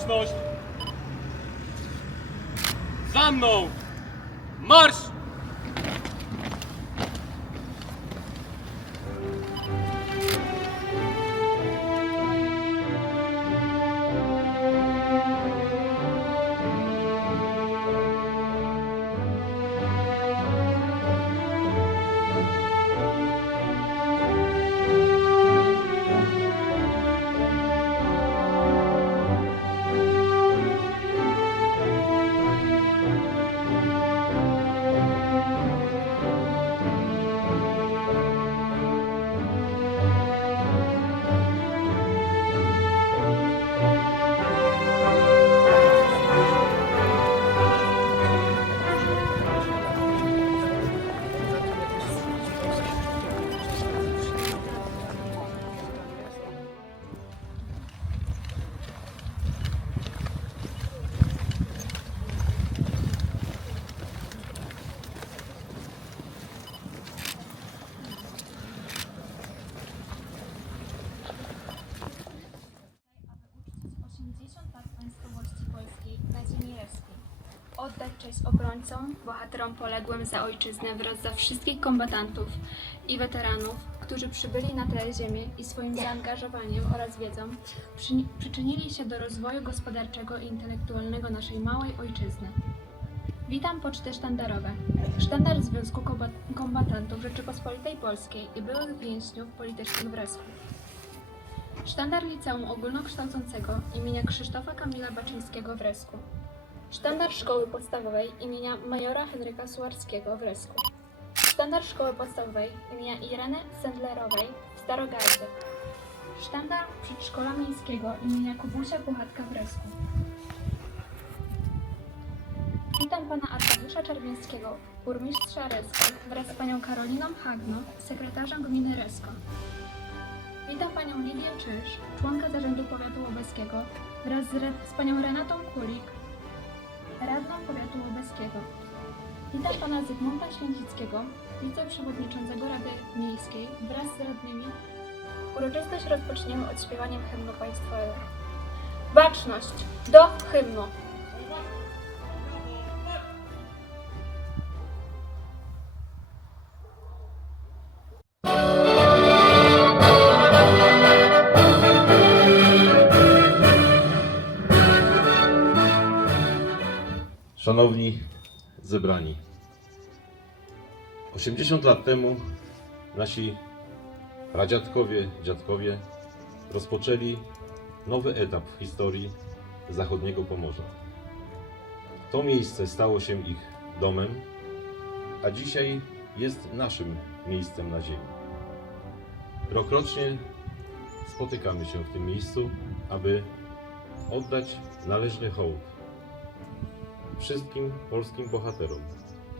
Baczność! Za mną! Marsz! Oddać cześć obrońcom, bohaterom poległym za ojczyznę wraz za wszystkich kombatantów i weteranów, którzy przybyli na tę ziemię i swoim zaangażowaniem oraz wiedzą przyni- przyczynili się do rozwoju gospodarczego i intelektualnego naszej małej ojczyzny. Witam poczty sztandarowe. Sztandar Związku Kombat- Kombatantów Rzeczypospolitej Polskiej i byłych więźniów politycznych w Reschu. Sztandar Liceum Ogólnokształcącego imienia Krzysztofa Kamila Baczyńskiego w Resku. Sztandar Szkoły Podstawowej imienia Majora Henryka Suarskiego w Resku. Sztandar Szkoły Podstawowej imienia Ireny Sendlerowej w Starogardzie. Sztandar Przedszkola Miejskiego imienia Kubusia Puchatka w Resku. Witam pana Arkadiusza Czerwińskiego, burmistrza Resko wraz z panią Karoliną Hagno, sekretarzem gminy Resko. Witam panią Lidię Czyż, członka zarządu powiatu łobeskiego wraz z, z panią Renatą Kulik, radną powiatu łobeskiego. Witam pana Zygmunta Święcickiego, wiceprzewodniczącego Rady Miejskiej wraz z radnymi. Uroczystość rozpoczniemy odśpiewaniem hymnu państwowego. Baczność! Do hymnu! Szanowni zebrani, 80 lat temu nasi pradziadkowie, dziadkowie rozpoczęli nowy etap w historii zachodniego Pomorza. To miejsce stało się ich domem, a dzisiaj jest naszym miejscem na ziemi. Rokrocznie spotykamy się w tym miejscu, aby oddać należny hołd wszystkim polskim bohaterom,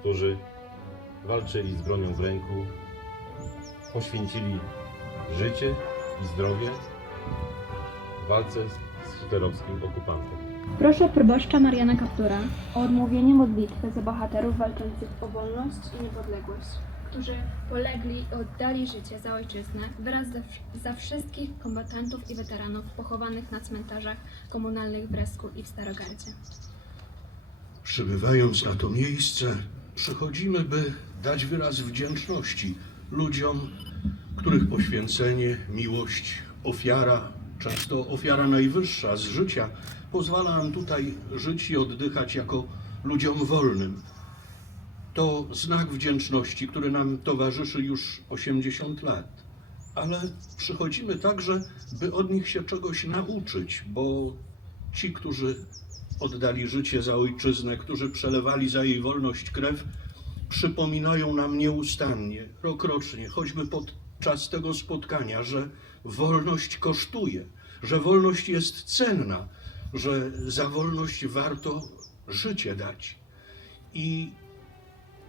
którzy walczyli z bronią w ręku, poświęcili życie i zdrowie w walce z hitlerowskim okupantem. Proszę proboszcza Mariana Kaptura o odmówienie modlitwy za bohaterów walczących o wolność i niepodległość, którzy polegli i oddali życie za ojczyznę wraz za, za wszystkich kombatantów i weteranów pochowanych na cmentarzach komunalnych w Bresku i w Starogardzie. Przybywając na to miejsce, przychodzimy, by dać wyraz wdzięczności ludziom, których poświęcenie, miłość, ofiara, często ofiara najwyższa z życia, pozwala nam tutaj żyć i oddychać jako ludziom wolnym. To znak wdzięczności, który nam towarzyszy już 80 lat. Ale przychodzimy także, by od nich się czegoś nauczyć, bo ci, którzy oddali życie za ojczyznę, którzy przelewali za jej wolność krew, przypominają nam nieustannie, rokrocznie, choćby podczas tego spotkania, że wolność kosztuje, że wolność jest cenna, że za wolność warto życie dać. I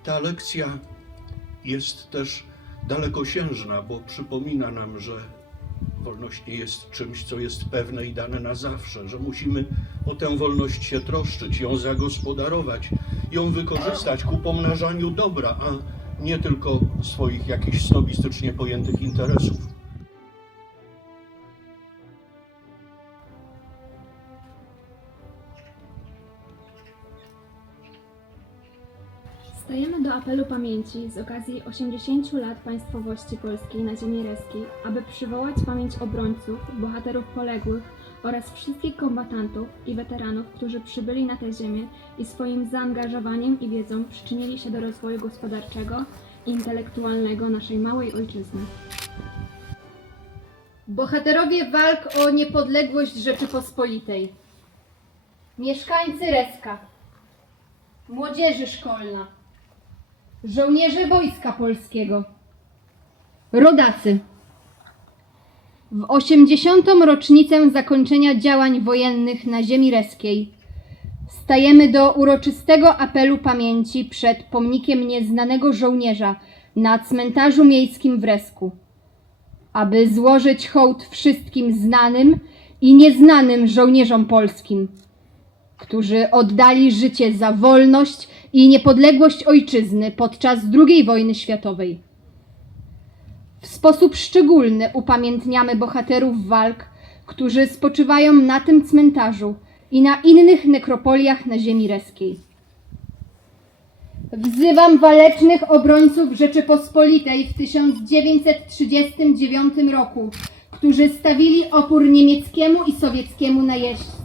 ta lekcja jest też dalekosiężna, bo przypomina nam, że wolność nie jest czymś, co jest pewne i dane na zawsze, że musimy o tę wolność się troszczyć, ją zagospodarować, ją wykorzystać ku pomnażaniu dobra, a nie tylko swoich jakichś snobistycznie pojętych interesów. Apelu pamięci z okazji 80 lat państwowości polskiej na ziemi reskiej, aby przywołać pamięć obrońców, bohaterów poległych oraz wszystkich kombatantów i weteranów, którzy przybyli na tę ziemię i swoim zaangażowaniem i wiedzą przyczynili się do rozwoju gospodarczego i intelektualnego naszej małej ojczyzny. Bohaterowie walk o niepodległość Rzeczypospolitej. Mieszkańcy Reska. Młodzieży szkolna. Żołnierze Wojska Polskiego. Rodacy. W 80. rocznicę zakończenia działań wojennych na ziemi reskiej stajemy do uroczystego apelu pamięci przed pomnikiem nieznanego żołnierza na cmentarzu miejskim w Resku aby złożyć hołd wszystkim znanym i nieznanym żołnierzom polskim, którzy oddali życie za wolność i niepodległość ojczyzny podczas II wojny światowej. W sposób szczególny upamiętniamy bohaterów walk, którzy spoczywają na tym cmentarzu i na innych nekropoliach na ziemi reskiej. Wzywam walecznych obrońców Rzeczypospolitej w 1939 roku, którzy stawili opór niemieckiemu i sowieckiemu najeźdźcy.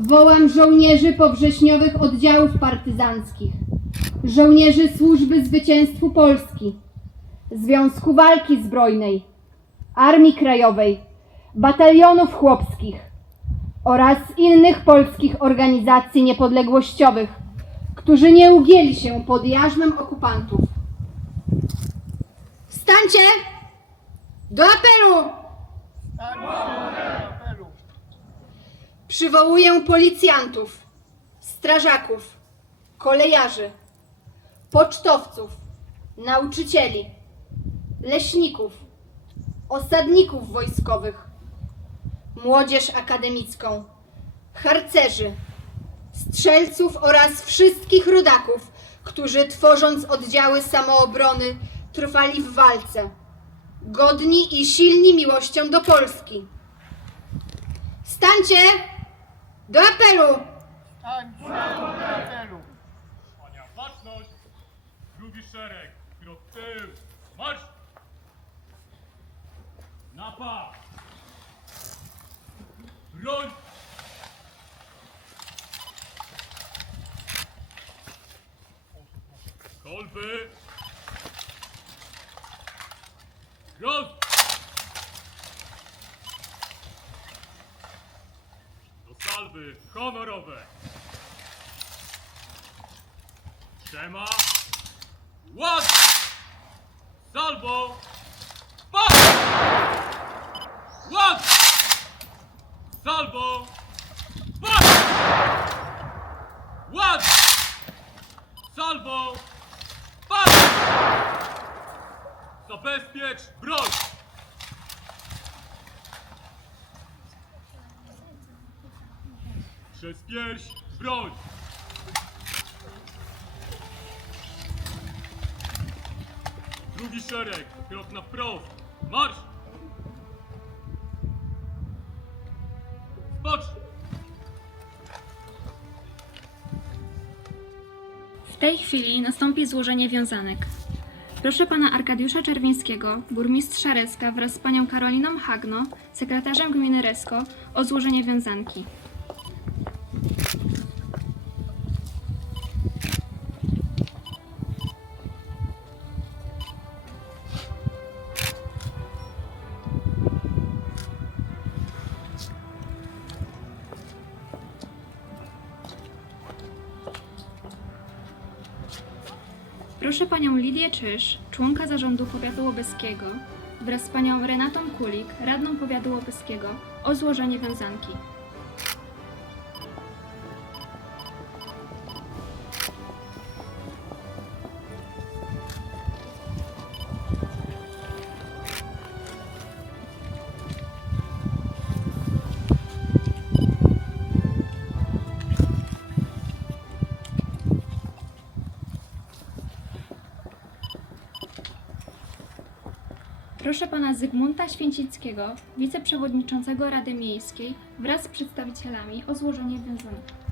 Wołam żołnierzy powrześniowych oddziałów partyzanckich, żołnierzy Służby Zwycięstwu Polski, Związku Walki Zbrojnej, Armii Krajowej, batalionów chłopskich oraz innych polskich organizacji niepodległościowych, którzy nie ugięli się pod jarzmem okupantów. Wstańcie! Do apelu! Przywołuję policjantów, strażaków, kolejarzy, pocztowców, nauczycieli, leśników, osadników wojskowych, młodzież akademicką, harcerzy, strzelców oraz wszystkich rodaków, którzy tworząc oddziały samoobrony trwali w walce, godni i silni miłością do Polski. Stańcie do apelu! Pania baczność! Drugi szereg, krok tył, marsz! Napad! Broń! Kolby! Roz! Do salwy honorowe! Trzema! Ład! Salvo! Pas! Ład! Salvo! Pas! Ład! Salvo! Pas! Zabezpiecz broń! Przez pierś broń! Drugi szereg, krok na wprost. Marsz! Spocznij! W tej chwili nastąpi złożenie wiązanek. Proszę pana Arkadiusza Czerwińskiego, burmistrza Reska wraz z panią Karoliną Hagno, sekretarzem gminy Resko, o złożenie wiązanki. Proszę panią Lidię Czyż, członka zarządu powiatu łobyskiego, wraz z panią Renatą Kulik, radną powiatu łobyskiego, o złożenie wiązanki. Proszę pana Zygmunta Święcickiego, wiceprzewodniczącego Rady Miejskiej, wraz z przedstawicielami o złożenie wiązanki.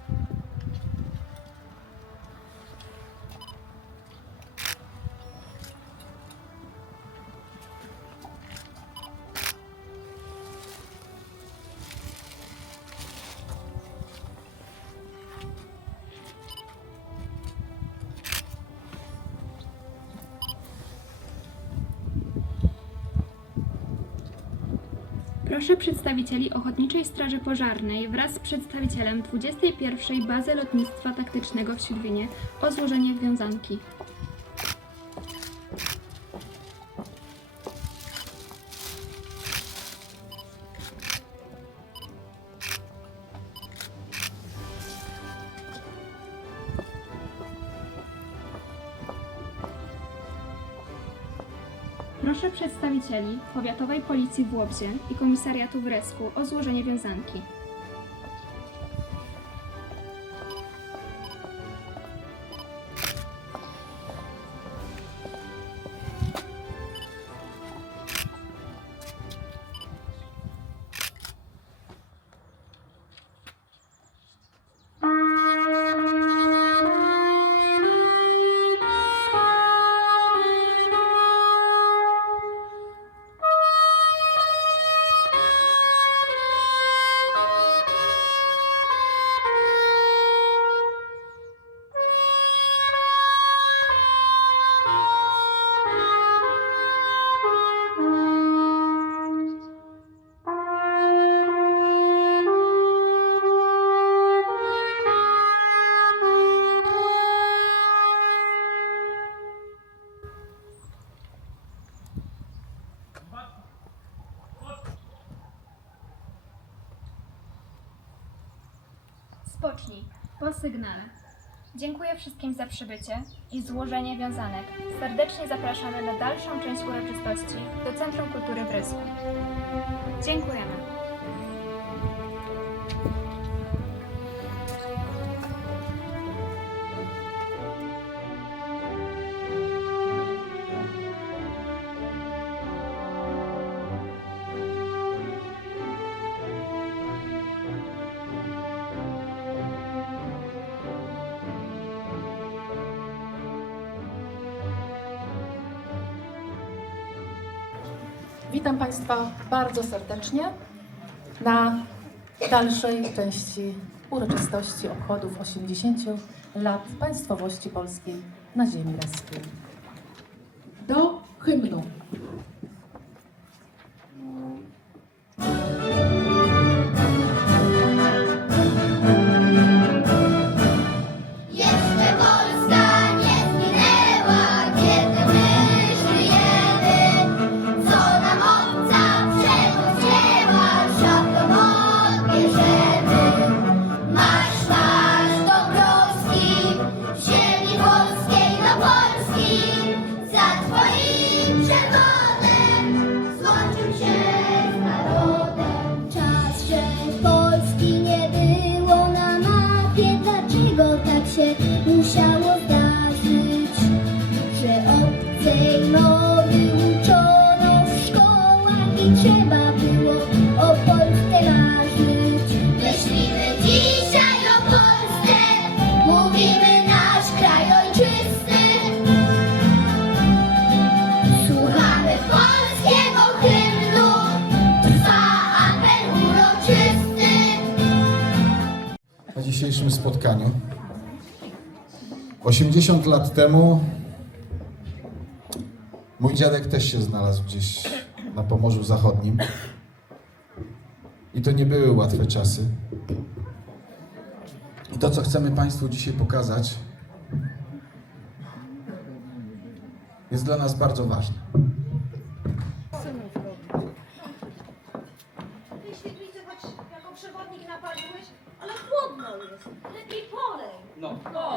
Proszę przedstawicieli Ochotniczej Straży Pożarnej wraz z przedstawicielem 21 Bazy Lotnictwa Taktycznego w Śródwinie o złożenie wiązanki. Proszę przedstawicieli Powiatowej Policji w Łobzie i Komisariatu w Resku o złożenie wiązanki. Spocznij po sygnale. Dziękuję wszystkim za przybycie i złożenie wiązanek. Serdecznie zapraszamy na dalszą część uroczystości do Centrum Kultury w Rysku. Dziękujemy. Witam Państwa bardzo serdecznie na dalszej części uroczystości obchodów 80 lat państwowości polskiej na ziemi leskiej. Do hymnu. Ninja Boy! Dzisiejszym spotkaniu. 80 lat temu mój dziadek też się znalazł gdzieś na Pomorzu Zachodnim. I to nie były łatwe czasy. I to, co chcemy Państwu dzisiaj pokazać, jest dla nas bardzo ważne. Oh.